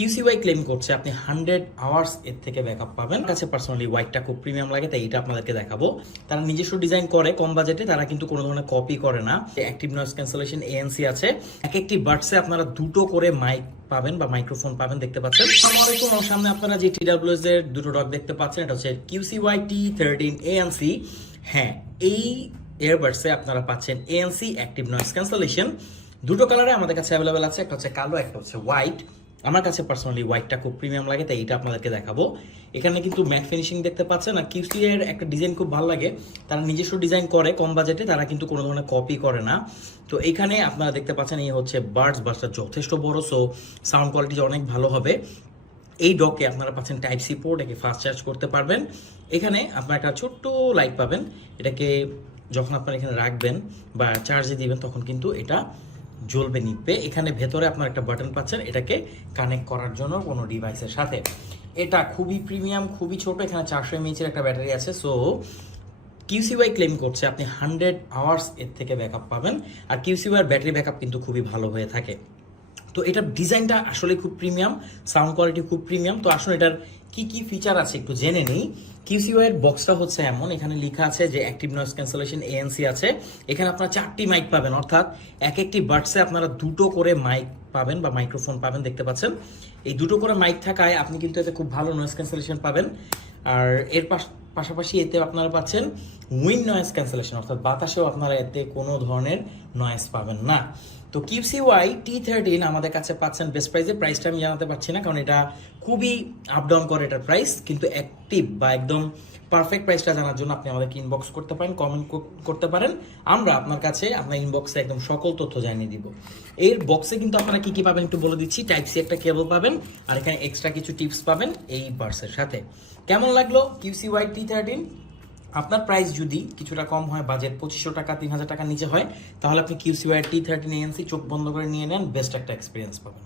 QCY claim করছে আপনি 100 hours এর থেকে ব্যাকআপ পাবেন। আমার কাছে পার্সোনালি হোয়াইটটা খুব প্রিমিয়াম লাগে, তাই এটা আপনাদেরকে দেখাবো। তারা নিজস্ব ডিজাইন করে কম বাজেটে, তারা কিন্তু কোনো ধরনের কপি করে না। অ্যাক্টিভ নয়েজ ক্যান্সেলেশন ANC আছে, এক একটি বাডসে আপনারা দুটো করে মাইক পাবেন বা মাইক্রোফোন পাবেন, দেখতে পাচ্ছেন। আসসালামু আলাইকুম, আমার সামনে আপনারা যে TWS এর দুটো ডক দেখতে পাচ্ছেন, এটা হচ্ছে QCY T13 ANC। হ্যাঁ, এই এয়ারবাডসে আপনারা পাচ্ছেন ANC অ্যাক্টিভ নয়েজ ক্যান্সেলেশন। দুটো কালারে আমাদের কাছে অ্যাভেলেবেল আছে, একটা হচ্ছে কালো, একটা হচ্ছে হোয়াইট। আমার কাছে পার্সোনালি হোয়াইটটা খুব প্রিমিয়াম লাগে, তাই এটা আপনাদেরকে দেখাবো। এখানে কিন্তু ম্যাট ফিনিশিং দেখতে পাচ্ছেন, আর QCY এর একটা ডিজাইন খুব ভালো লাগে। তারা নিজস্ব ডিজাইন করে কম বাজেটে, তারা কিন্তু কোনো ধরনের কপি করে না। তো এখানে আপনারা দেখতে পাচ্ছেন এই হচ্ছে বাডসটা যথেষ্ট বড়, সো সাউন্ড কোয়ালিটি অনেক ভালো হবে। এই ডকে আপনারা পাচ্ছেন টাইপ সি পোর্ট, একে ফাস্ট চার্জ করতে পারবেন। এখানে আপনার একটা ছোট্ট লাইট পাবেন, এটাকে যখন আপনারা এখানে রাখবেন বা চার্জে দিবেন তখন কিন্তু এটা জ্বলবে, নিবে। এখানে ভেতরে আপনার একটা বাটন পাচ্ছেন এটাকে কানেক্ট করার জন্য কোনো ডিভাইসের সাথে। এটা খুবই প্রিমিয়াম, খুবই ছোট। এখানে 400 mAh এর একটা ব্যাটারি আছে। সো QCY ক্লেম করছে আপনি 100 আওয়ার্স এর থেকে ব্যাকআপ পাবেন, আর QCY এর ব্যাটারি ব্যাকআপ কিন্তু খুবই ভালো হয়ে থাকে। তো এটার ডিজাইনটা আসলে খুব প্রিমিয়াম, সাউন্ড কোয়ালিটি খুব প্রিমিয়াম। তো আসলে এটার কি কি ফিচার আছে একটু জেনে নিই। QCY এর বক্সটা হচ্ছে এমন, এখানে লেখা আছে যে অ্যাক্টিভ নয়েজ ক্যান্সেলেশন ANC আছে। এখানে আপনারা 4টি মাইক পাবেন, অর্থাৎ এক একটি বাডসে আপনারা দুটো করে মাইক পাবেন বা মাইক্রোফোন পাবেন, দেখতে পাচ্ছেন। এই দুটো করে মাইক থাকায় আপনি কিন্তু এতে খুব ভালো নয়েজ ক্যান্সেলেশন পাবেন। আর এর পাশাপাশি এতে আপনারা পাচ্ছেন উইন্ড নয়েজ ক্যান্সেলেশন, অর্থাৎ বাতাসেও আপনারা এতে কোনো ধরনের নয়েজ পাবেন না। তো QCY T13 আমাদের কাছে পাচ্ছেন বেস্ট প্রাইসে। প্রাইসটা আমি জানাতে পারছি না, কারণ এটা খুবই আপ ডাউন করে এটার প্রাইস। কিন্তু অ্যাক্টিভ বা একদম পারফেক্ট প্রাইসটা জানার জন্য আপনি আমাদেরকে ইনবক্স করতে পারেন, কমেন্ট করতে পারেন। আমরা আপনার কাছে আপনার ইনবক্সে একদম সকল তথ্য জানিয়ে দিব। এর বক্সে কিন্তু আপনারা কি কি পাবেন একটু বলে দিচ্ছি। টাইপ সি একটা কেবল পাবেন, আর এখানে এক্সট্রা কিছু টিপস পাবেন এই বাডসের সাথে। কেমন লাগলো QCY T13? আপনার প্রাইস যদি কিছুটা কম হয়, বাজেট 2500 টাকা 3000 টাকার নিচে হয়, তাহলে আপনি QCY T13 ANC চোখ বন্ধ করে নিয়ে নেন, বেস্ট একটা এক্সপিরিয়েন্স পাবেন।